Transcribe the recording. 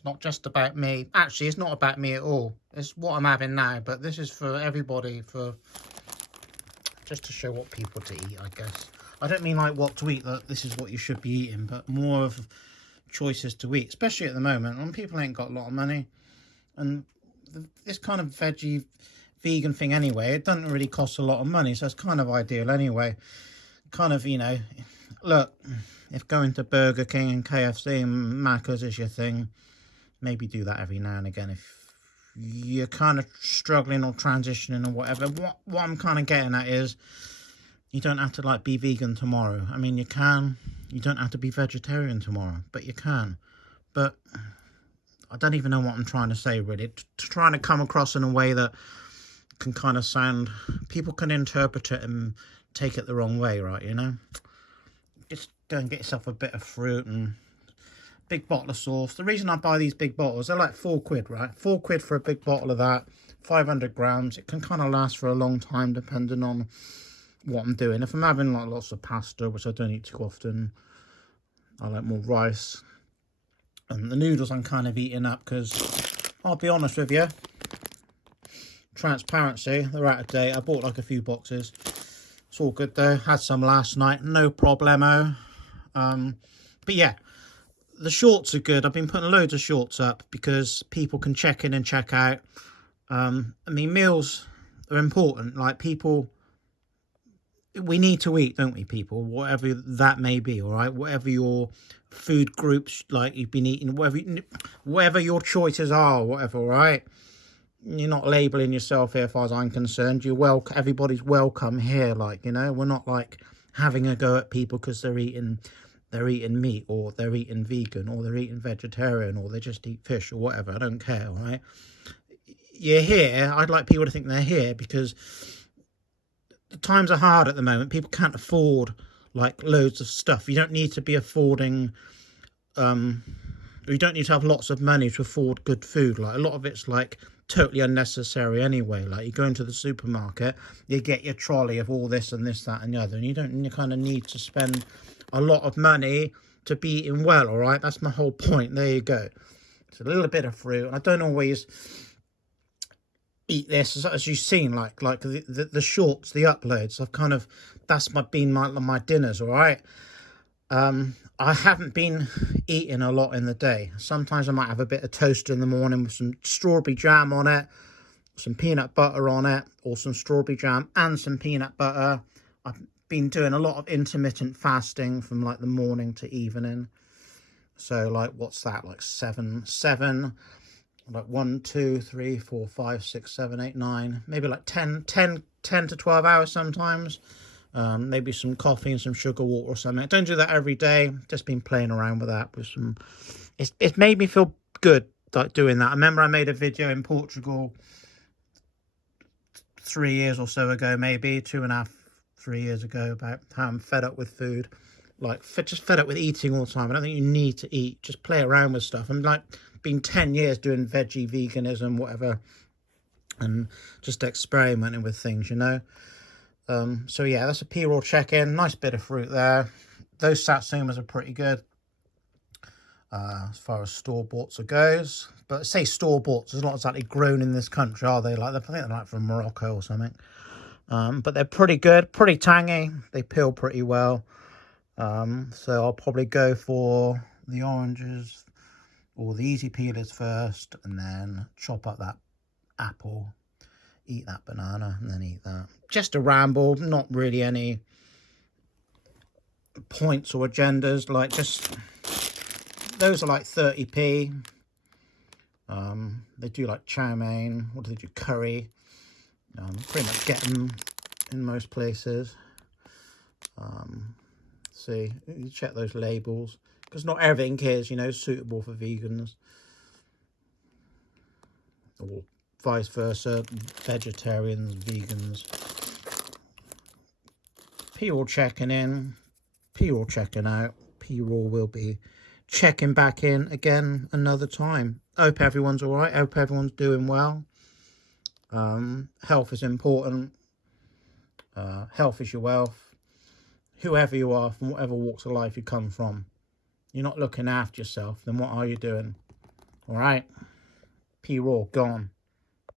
It's not just about me. Actually, it's not about me at all. It's what I'm having now, but this is for everybody, for just to show what people to eat, I guess. I don't mean like what to eat, that this is what you should be eating, but more of choices to eat, especially at the moment when people ain't got a lot of money. And this kind of veggie vegan thing anyway, it doesn't really cost a lot of money, so it's kind of ideal anyway. Kind of, you know, look, if going to Burger King and KFC and Macca's is your thing, maybe do that every now and again if you're kind of struggling or transitioning or whatever. What I'm kind of getting at is you don't have to like be vegan tomorrow. I mean, you can. You don't have to be vegetarian tomorrow, but you can. But I don't even know what I'm trying to say, really. Trying to come across in a way that can kind of sound, people can interpret it and take it the wrong way, right? You know, just go and get yourself a bit of fruit and big bottle of sauce. The reason I buy these big bottles, they're like £4, right? £4 for a big bottle of that, 500 grams. It can kind of last for a long time depending on what I'm doing. If I'm having like lots of pasta, which I don't eat too often, I like more rice. And the noodles I'm kind of eating up because, I'll be honest with you, transparency, they're out of date. I bought like a few boxes. It's all good though. Had some last night, no problemo. But yeah, the shorts are good. I've been putting loads of shorts up because people can check in and check out. I mean, meals are important. Like, people, we need to eat, don't we, people? Whatever that may be, all right? Whatever your food groups, like you've been eating, whatever your choices are, whatever, all right? You're not labelling yourself here, as far as I'm concerned. You're welcome. Everybody's welcome here. Like, you know, we're not like having a go at people because they're eating meat, or they're eating vegan, or they're eating vegetarian, or they just eat fish or whatever. I don't care, all right? You're here. I'd like people to think they're here because the times are hard at the moment. People can't afford like loads of stuff. You don't need to be affording you don't need to have lots of money to afford good food. Like, a lot of it's like totally unnecessary anyway. Like, you go into the supermarket, you get your trolley of all this and this, that and the other, and you kind of need to spend a lot of money to be eating well, all right? That's my whole point. There you go. It's a little bit of fruit. I don't always eat this, as you've seen, like the shorts, the uploads. I've kind of, that's been my dinners, all right? I haven't been eating a lot in the day. Sometimes I might have a bit of toast in the morning with some strawberry jam on it, some peanut butter on it, or some strawberry jam and some peanut butter. I've been doing a lot of intermittent fasting from like the morning to evening. So like, what's that, like seven, like 1, 2, 3, 4, 5, 6, 7, 8, 9, maybe like 10 to 12 hours sometimes. Maybe some coffee and some sugar water or something. I don't do that every day. Just been playing around with that with some. It's made me feel good, like, doing that. I remember I made a video in Portugal 3 years or so ago, maybe 2.5, 3 years ago, about how I'm fed up with food, like just fed up with eating all the time. I don't think you need to eat. Just play around with stuff. I'm like, been 10 years doing veggie veganism, whatever, and just experimenting with things, you know. So yeah, that's a P-roll check-in. Nice bit of fruit there. Those satsumas are pretty good as far as store-boughts goes. But say store-boughts, they're not exactly grown in this country, are they? Like, I think they're like from Morocco or something. But they're pretty good, pretty tangy. They peel pretty well. So I'll probably go for the oranges or the easy peelers first, and then chop up that apple, eat that banana, and then eat that. Just a ramble, not really any points or agendas. Like, just, those are like 30p. They do like chow mein. What do they do? Curry. Pretty much get them in most places. See, you check those labels, because not everything is, you know, suitable for vegans, or vice versa, vegetarians, vegans. P-roll checking in, P-roll checking out. P-roll will be checking back in again another time. Hope everyone's all right. Hope everyone's doing well. Health is important. Health is your wealth. Whoever you are, from whatever walks of life you come from, you're not looking after yourself, then what are you doing? All right. P-Raw gone.